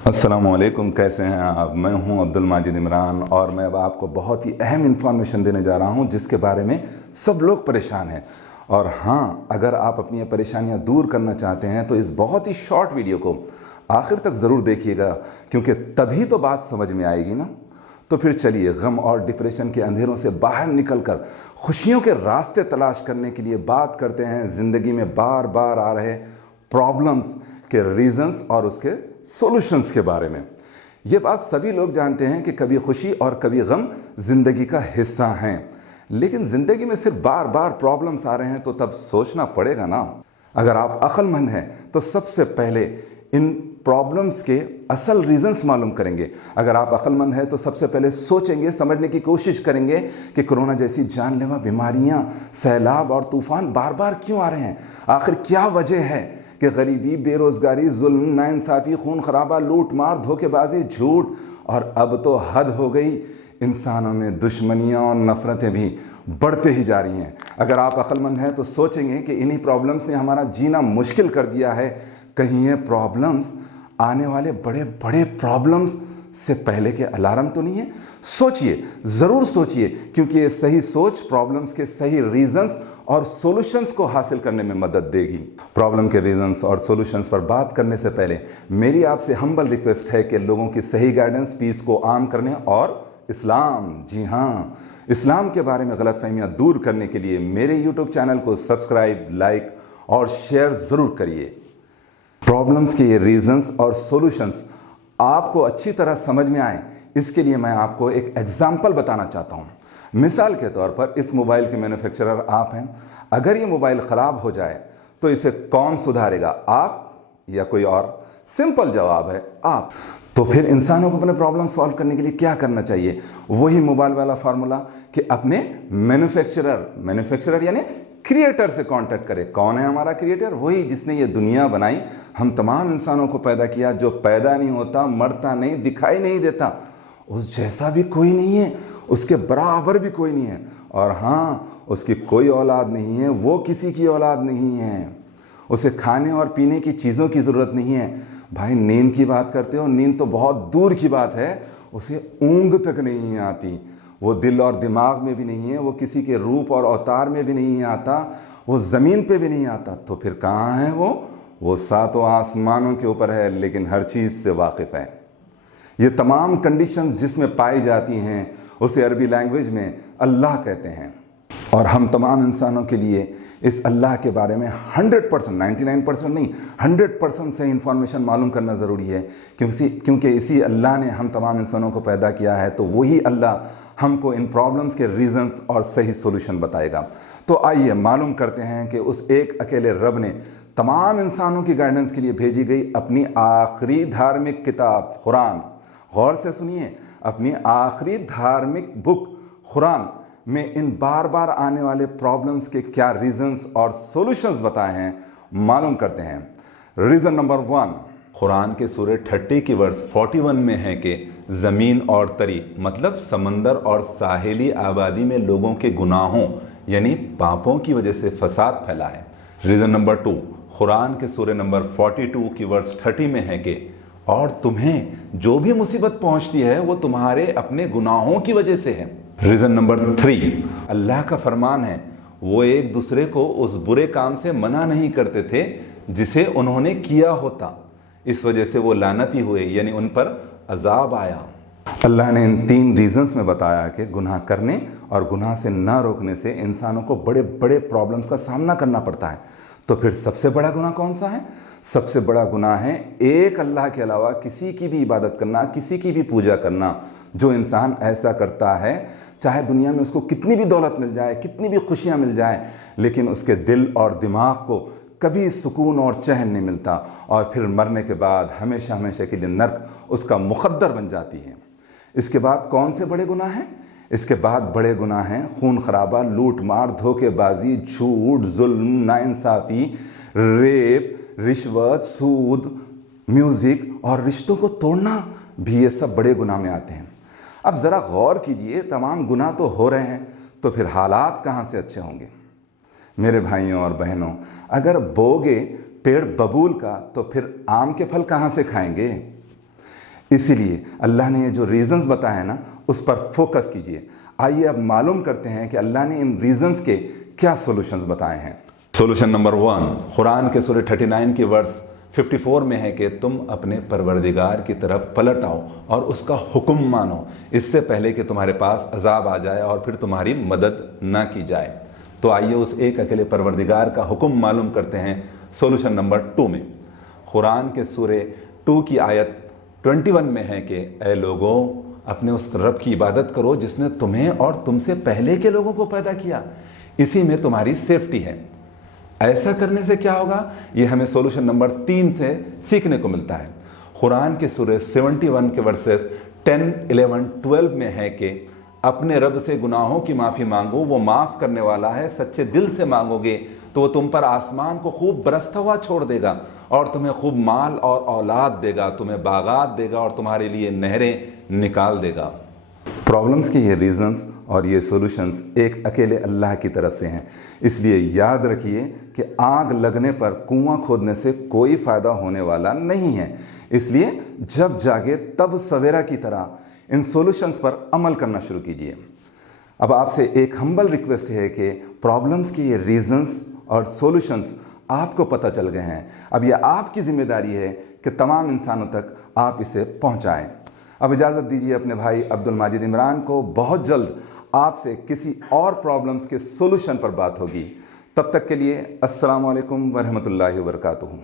अस्सलामुअलैकुम, कैसे हैं आप। मैं हूं अब्दुल माजिद इमरान और मैं अब आपको बहुत ही अहम इन्फॉर्मेशन देने जा रहा हूं जिसके बारे में सब लोग परेशान हैं। और हाँ, अगर आप अपनी ये परेशानियां दूर करना चाहते हैं तो इस बहुत ही शॉर्ट वीडियो को आखिर तक ज़रूर देखिएगा, क्योंकि तभी तो बात समझ में आएगी ना। तो फिर चलिए, गम और डिप्रेशन के अंधेरों से बाहर निकलकर खुशियों के रास्ते तलाश करने के लिए बात करते हैं ज़िंदगी में बार बार आ रहे प्रॉब्लम्स के रीजंस और उसके सॉल्यूशंस के बारे में। ये बात सभी लोग जानते हैं कि कभी खुशी और कभी गम ज़िंदगी का हिस्सा हैं, लेकिन ज़िंदगी में सिर्फ बार बार प्रॉब्लम्स आ रहे हैं तो तब सोचना पड़ेगा ना। अगर आप अक्लमंद हैं तो सबसे पहले इन प्रॉब्लम्स के असल रीजंस मालूम करेंगे। अगर आप अक्लमंद हैं तो सबसे पहले सोचेंगे, समझने की कोशिश करेंगे कि कोरोना जैसी जानलेवा बीमारियां, सैलाब और तूफान बार बार क्यों आ रहे हैं। आखिर क्या वजह है कि गरीबी, बेरोजगारी, जुल्म, नाइंसाफ़ी, खून खराबा, लूट मार, धोखेबाजी, झूठ और अब तो हद हो गई, इंसानों में दुश्मनियां और नफ़रतें भी बढ़ते ही जा रही हैं। अगर आप अक्लमंद हैं तो सोचेंगे कि इन्हीं प्रॉब्लम्स ने हमारा जीना मुश्किल कर दिया है। कहीं ये प्रॉब्लम्स आने वाले बड़े बड़े प्रॉब्लम्स से पहले के अलार्म तो नहीं है। सोचिए, ज़रूर सोचिए, क्योंकि ये सही सोच प्रॉब्लम्स के सही रीजंस और सॉल्यूशंस को हासिल करने में मदद देगी। प्रॉब्लम के रीजंस और सॉल्यूशंस पर बात करने से पहले मेरी आपसे हम्बल रिक्वेस्ट है कि लोगों की सही गाइडेंस, पीस को आम करने और इस्लाम, जी हाँ, इस्लाम के बारे में गलतफहमियां दूर करने के लिए मेरे यूट्यूब चैनल को सब्सक्राइब, लाइक और शेयर ज़रूर करिए। प्रॉब्लम्स के ये रीजंस और सॉल्यूशंस आपको अच्छी तरह समझ में आए, इसके लिए मैं आपको एक एग्जाम्पल बताना चाहता हूँ। मिसाल के तौर पर इस मोबाइल के मैन्युफैक्चरर आप हैं। अगर ये मोबाइल ख़राब हो जाए तो इसे कौन सुधारेगा, आप या कोई और? सिंपल जवाब है, आप। तो फिर इंसानों को अपने प्रॉब्लम सॉल्व करने के लिए क्या करना चाहिए? वही मोबाइल वाला फार्मूला कि अपने मैन्युफैक्चरर यानी क्रिएटर से कांटेक्ट करें। कौन है हमारा क्रिएटर? वही जिसने ये दुनिया बनाई, हम तमाम इंसानों को पैदा किया, जो पैदा नहीं होता, मरता नहीं, दिखाई नहीं देता, उस जैसा भी कोई नहीं है, उसके बराबर भी कोई नहीं है। और हाँ, उसकी कोई औलाद नहीं है, वो किसी की औलाद नहीं है। उसे खाने और पीने की चीज़ों की ज़रूरत नहीं है। भाई, नींद की बात करते हो, नींद तो बहुत दूर की बात है, उसे ऊँग तक नहीं आती। वो दिल और दिमाग में भी नहीं है, वो किसी के रूप और अवतार में भी नहीं आता, वो ज़मीन पे भी नहीं आता। तो फिर कहाँ है वो सातों आसमानों के ऊपर है, लेकिन हर चीज़ से वाकिफ़ है। ये तमाम कंडीशंस जिसमें पाई जाती हैं उसे अरबी लैंग्वेज में अल्लाह कहते हैं। और हम तमाम इंसानों के लिए इस अल्लाह के बारे में 100%, 99% नहीं, 100% से इन्फॉर्मेशन मालूम करना ज़रूरी है, क्योंकि इसी अल्लाह ने हम तमाम इंसानों को पैदा किया है। तो वही अल्लाह हमको इन प्रॉब्लम्स के रीजंस और सही सॉल्यूशन बताएगा। तो आइए मालूम करते हैं कि उस एक अकेले रब ने तमाम इंसानों की गाइडेंस के लिए भेजी गई अपनी आखिरी धार्मिक किताब कुरान, गौर से सुनिए, अपनी आखिरी धार्मिक बुक कुरान में इन बार बार आने वाले प्रॉब्लम्स के क्या रीजंस और सॉल्यूशंस बताए हैं, मालूम करते हैं। रीजन नंबर 1, कुरान के सूरह 30 की वर्स 41 में है कि ज़मीन और तरी मतलब समंदर और साहिली आबादी में लोगों के गुनाहों यानी पापों की वजह से फसाद फैला है। रीजन नंबर 2, कुरान के सूरह नंबर 42 की वर्स 30 में है कि और तुम्हें जो भी मुसीबत पहुंचती है वो तुम्हारे अपने गुनाहों की वजह से है। रीजन नंबर 3, अल्लाह का फरमान है, वो एक दूसरे को उस बुरे काम से मना नहीं करते थे जिसे उन्होंने किया होता, इस वजह से वो लानती हुए यानी उन पर अजाब आया। अल्लाह ने इन 3 रीजंस में बताया कि गुनाह करने और गुनाह से ना रोकने से इंसानों को बड़े बड़े प्रॉब्लम्स का सामना करना पड़ता है। तो फिर सबसे बड़ा गुनाह कौन सा है? सबसे बड़ा गुनाह है एक अल्लाह के अलावा किसी की भी इबादत करना, किसी की भी पूजा करना। जो इंसान ऐसा करता है, चाहे दुनिया में उसको कितनी भी दौलत मिल जाए, कितनी भी खुशियां मिल जाए, लेकिन उसके दिल और दिमाग को कभी सुकून और चैन नहीं मिलता, और फिर मरने के बाद हमेशा हमेशा के लिए नर्क उसका मुक़द्दर बन जाती है। इसके बाद कौन से बड़े गुनाह हैं? इसके बाद बड़े गुनाह हैं खून खराबा, लूट मार, धोखेबाजी, झूठ, जुल्म, नाइंसाफ़ी, रेप, रिश्वत, सूद, म्यूज़िक और रिश्तों को तोड़ना भी, ये सब बड़े गुनाह में आते हैं। अब ज़रा गौर कीजिए, तमाम गुनाह तो हो रहे हैं, तो फिर हालात कहाँ से अच्छे होंगे? मेरे भाइयों और बहनों, अगर बोगे पेड़ बबूल का तो फिर आम के फल कहाँ से खाएंगे? इसीलिए अल्लाह ने ये जो रीजंस बताए हैं ना, उस पर फोकस कीजिए। आइए अब मालूम करते हैं कि अल्लाह ने इन रीजंस के क्या सॉल्यूशंस बताए हैं। सोल्यूशन नंबर 1, कुरान के सूरह 39 के वर्स 54 में है कि तुम अपने परवरदिगार की तरफ पलट आओ और उसका हुक्म मानो, इससे पहले कि तुम्हारे पास अजाब आ जाए और फिर तुम्हारी मदद ना की जाए। तो आइए उस एक अकेले परवरदिगार का हुक्म मालूम करते हैं सोल्यूशन नंबर 2 में। कुरान के सूरह 2 की आयत 21 में है कि ऐ लोगों, अपने उस रब की इबादत करो जिसने तुम्हें और तुमसे पहले के लोगों को पैदा किया, इसी में तुम्हारी सेफ्टी है। ऐसा करने से क्या होगा, ये हमें सोल्यूशन नंबर 3 से सीखने को मिलता है। कुरान के सूरह 71 के वर्सेस 10, 11, 12 में है कि अपने रब से गुनाहों की माफ़ी मांगो, वो माफ़ करने वाला है, सच्चे दिल से मांगोगे तो वो तुम पर आसमान को खूब बरसता हुआ छोड़ देगा और तुम्हें खूब माल और औलाद देगा, तुम्हें बागात देगा और तुम्हारे लिए नहरें निकाल देगा। प्रॉब्लम्स के ये रीजंस और ये सॉल्यूशंस एक अकेले अल्लाह की तरफ से हैं। इसलिए याद रखिए कि आग लगने पर कुआं खोदने से कोई फ़ायदा होने वाला नहीं है। इसलिए जब जागे तब सवेरा की तरह इन सॉल्यूशंस पर अमल करना शुरू कीजिए। अब आपसे एक हम्बल रिक्वेस्ट है कि प्रॉब्लम्स के ये रीजंस और सॉल्यूशंस आपको पता चल गए हैं। अब ये आपकी जिम्मेदारी है कि तमाम इंसानों तक आप इसे पहुंचाएं। अब इजाज़त दीजिए अपने भाई अब्दुल माजिद इमरान को। बहुत जल्द आपसे किसी और प्रॉब्लम्स के सॉल्यूशन पर बात होगी। तब तक के लिए अस्सलाम वालेकुम व रहमतुल्लाहि व बरकातुहू।